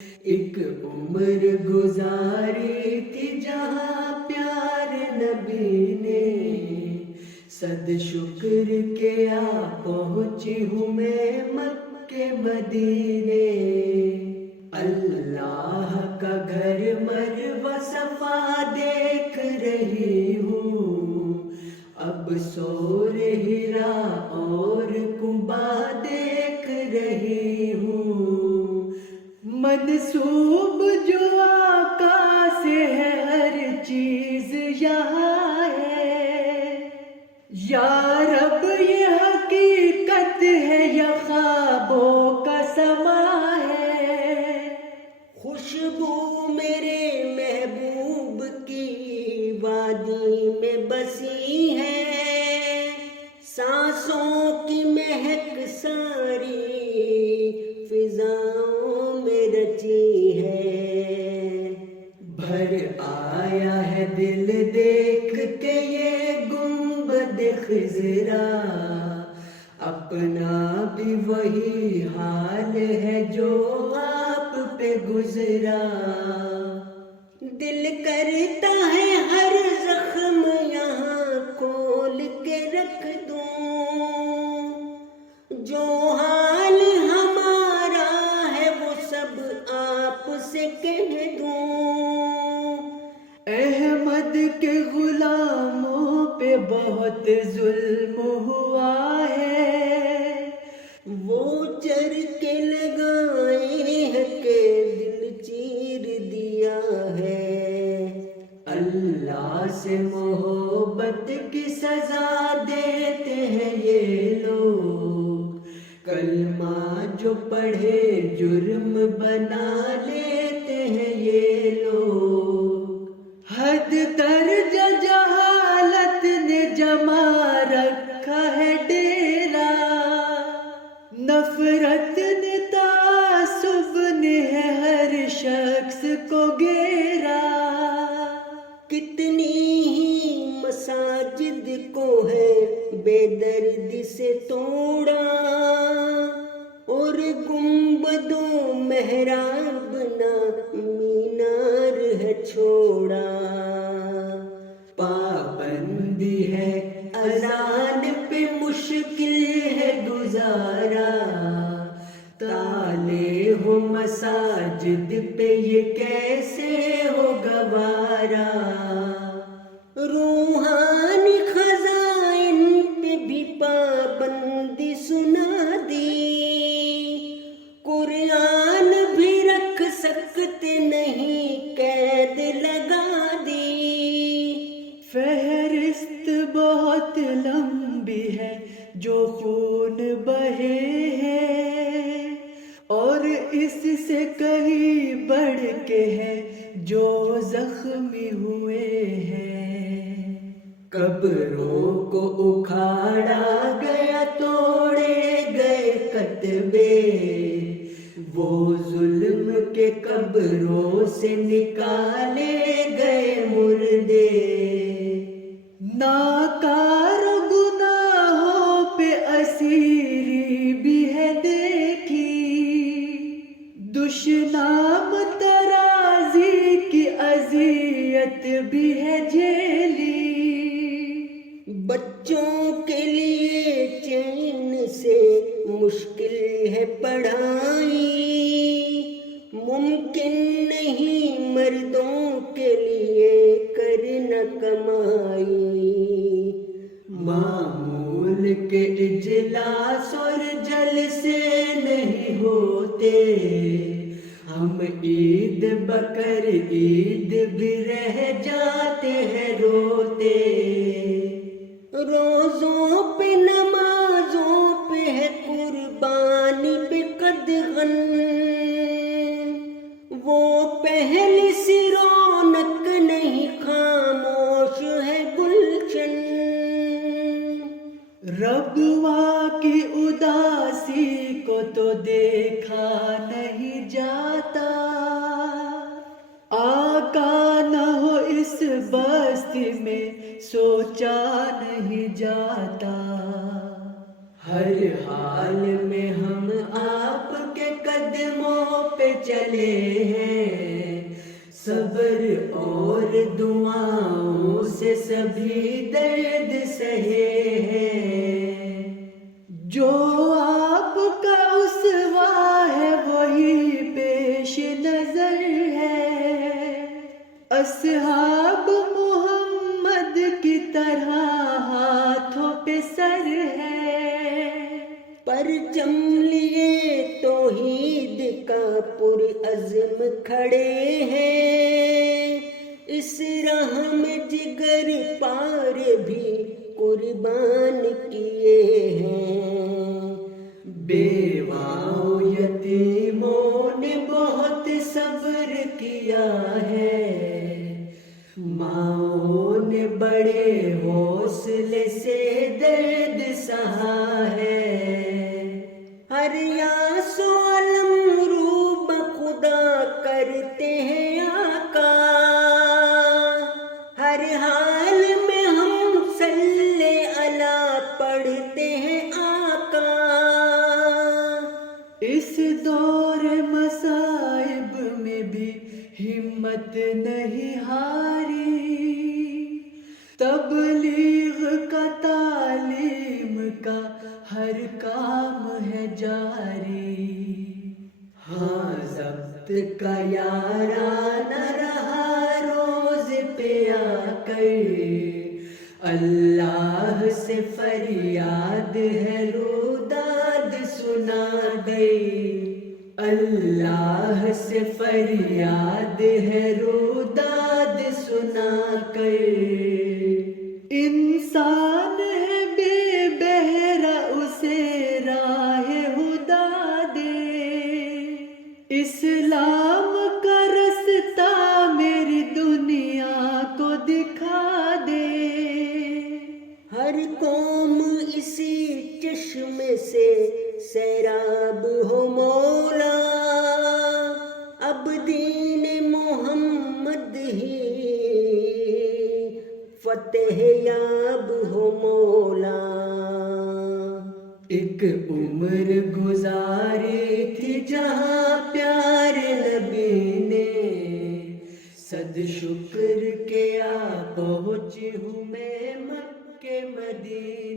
ایک عمر گزاری تھی جہاں پیار نبی نے، صد شکر کیا پہنچی ہوں میں مکے مدینے۔ اللہ کا گھر مرو صفا دیکھ رہی ہوں، اب سور ہیرا اور قبا دیکھ رہی ہوں۔ منسوب جو آقا سے ہے ہر چیز یہاں ہے، یا رب یہ حقیقت ہے یا خوابوں کا سما ہے۔ خوشبو میرے محبوب کی وادی میں بسی ہے، سانسوں کی مہک ساری فضاؤں میں رچی ہے۔ بھر آیا ہے دل دیکھ کے یہ گنبد خضرا، اپنا بھی وہی حال ہے جو آپ پہ گزرا۔ دل کرتا ہے ہر زخم یہاں کھول کے رکھ دوں، جو حال ہمارا ہے وہ سب آپ سے کہہ دوں۔ احمد کے غلاموں پہ بہت ظلم ہوا ہے، وہ چر کے لگائے ہیں کہ دل چیر دیا ہے۔ اللہ سے محبت کی سزا دیتے ہیں یہ لوگ، کلمہ جو پڑھے جرم بنا لیتے ہیں یہ لوگ۔ حد درجہ جہالت نے جما رکھا ہے ڈیرا، نفرت نے تعصب نے ہے ہر شخص کو گھیرا۔ کتنی ہی مساجد کو ہے بے دردی سے توڑا، اور گنبدوں محراب نہ مینار ہے چھوڑا۔ پابندی ہے اذان پہ مشکل ہے گزارا، تالے ہو مساجد پہ یہ کیسے ہو گوارا۔ روحانی خزائن پہ بھی پابندی سنا دی، قرآن بھی رکھ سکتے نہیں قید لگا دی۔ فہرست بہت لمبی ہے جو خون بہے ہے، اور اس سے کہیں بڑھ کے ہے جو زخمی ہوئے ہیں۔ قبروں کو اکھاڑا گیا توڑے گئے کتبے، وہ ظلم کے قبروں سے نکالے گئے مردے۔ ناکار گناہوں پہ اسیری بھی ہے دیکھی، دشنام ترازی کی اذیت بھی ہے جھیلی۔ بچوں کے لیے چین سے مشکل ہے پڑھائی، ممکن نہیں مردوں کے لیے کرنا کمائی۔ معمول کے اجلاس اور جلسے نہیں ہوتے، ہم عید بکر عید بھی رہ جاتے ہیں روتے۔ روزوں پہ نمازوں پہ ہے قربانی پہ قدغن، وہ پہلی سی رونق نہیں خاموش ہے گلشن۔ ربوا کی اداسی کو تو دیکھا نہیں جاتا، آقا نہ ہو اس بستی میں سوچا نہیں جاتا۔ ہر حال میں ہم آپ کے قدموں پہ پہ چلے ہیں، صبر اور دعاؤں سے سبھی درد سہے ہیں، جو آپ کا اسوہ ہے وہی پیش نظر ہے، اصحاب محمد کی طرح ہاتھوں پہ سر ہے، پرچم لیے توحید کا پرعزم کھڑے ہیں، اس راہ میں جگر پار بھی قربان کیے ہیں، بیواؤں یتیموں نے بہت صبر کیا ہے، ماؤں نے بڑے حوصلے سے درد سہا ہے، ہر یاس و علم رو بخدا کرتے ہیں آقا، ہر حال میں ہم صلی اللہ پڑھتے ہیں آقا، اس دور مصائب میں بھی ہمت نہیں ہاری، تبلیغ کا تعلیم کا ہر کام ہے جاری، ہاں ضبط کا یارانہ رہا روز پہ آ کر، اللہ سے فریاد ہے روداد سنا گئی، اللہ سے فریاد ہے روداد سنا کر، انسان ہے بے بہرا اسے راہ ہدا دے، اسلام کا رستہ میری دنیا کو دکھا دے، ہر قوم اسی چشمے سے سیراب ہو مولا، اب دین محمد ہی فتح یاب ہو مولا، ایک عمر گزاری تھی جہاں پیارے نبی نے، صد شکر کیا پہنچ ہوں میں مکہ مدینے،